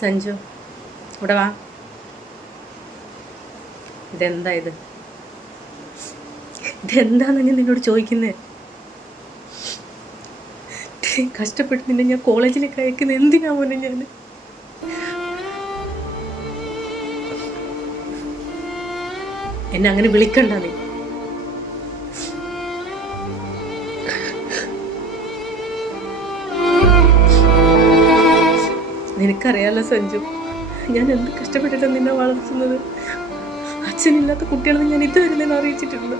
സഞ്ജു ഇവിടെ വാ. ഇതെന്താ ഇതെന്താന്ന് ഞാൻ നിന്നോട് ചോദിക്കുന്നേ? കഷ്ടപ്പെട്ട് നിന്നെ ഞാൻ കോളേജിലേക്ക് അയക്കുന്നത് എന്തിനാ മോനെ? ഞാൻ എന്നെ അങ്ങനെ വിളിക്കണ്ട. നീ നിനക്കറിയാലോ സഞ്ജു, ഞാൻ എന്ത് കഷ്ടപ്പെട്ടിട്ടാണ് നിന്നെ വളർത്തുന്നത്. അച്ഛനില്ലാത്ത കുട്ടികളെ ഞാൻ ഇതുവരെ നിന്നെ അറിയിച്ചിട്ടുണ്ട്.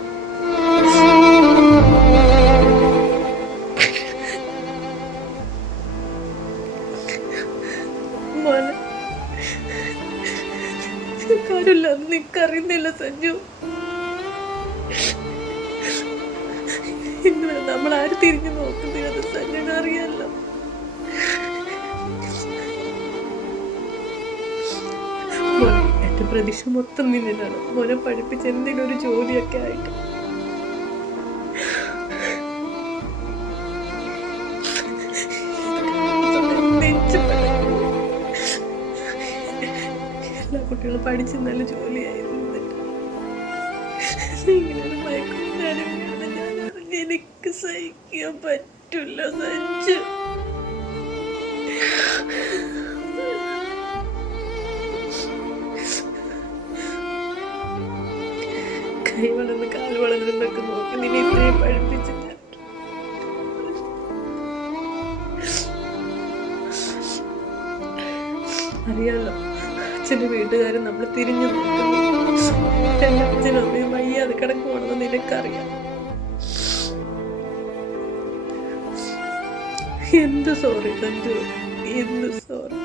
കാര്യമില്ല, അത് നിനക്കറിയുന്നില്ല സഞ്ജു. ഇന്ന് നമ്മൾ ആര് തിരിഞ്ഞു നോക്കുന്നത് സഞ്ജുവിന് അറിയാലോ. എന്റെ പ്രതീക്ഷ മൊത്തം നിന്നിലാണ്. മോനെ പഠിപ്പിച്ച് എന്തെങ്കിലും ഒരു ജോലിയൊക്കെ ആയിട്ട് എല്ലാ കുട്ടികളും പഠിച്ച് നല്ല ജോലിയായിരുന്നു. എനിക്ക് സഹിക്കാൻ പറ്റില്ല സഞ്ജു. കൈ വളർന്ന് കാല് വളർന്നൊക്കെ നോക്കി നിന്നെ ഇത്രയും പഠിപ്പിച്ചിട്ട് അറിയാലോ. അച്ഛൻ്റെ വീട്ടുകാരും നമ്മൾ തിരിഞ്ഞു നോക്കുന്നു. എൻ്റെ അച്ഛനും അമ്മയും വയ്യാതെ കിടക്കുവാണെന്ന് നിനക്കറിയാം. എന്ത് സോറി സഞ്ജു, എന്ത് സോറി.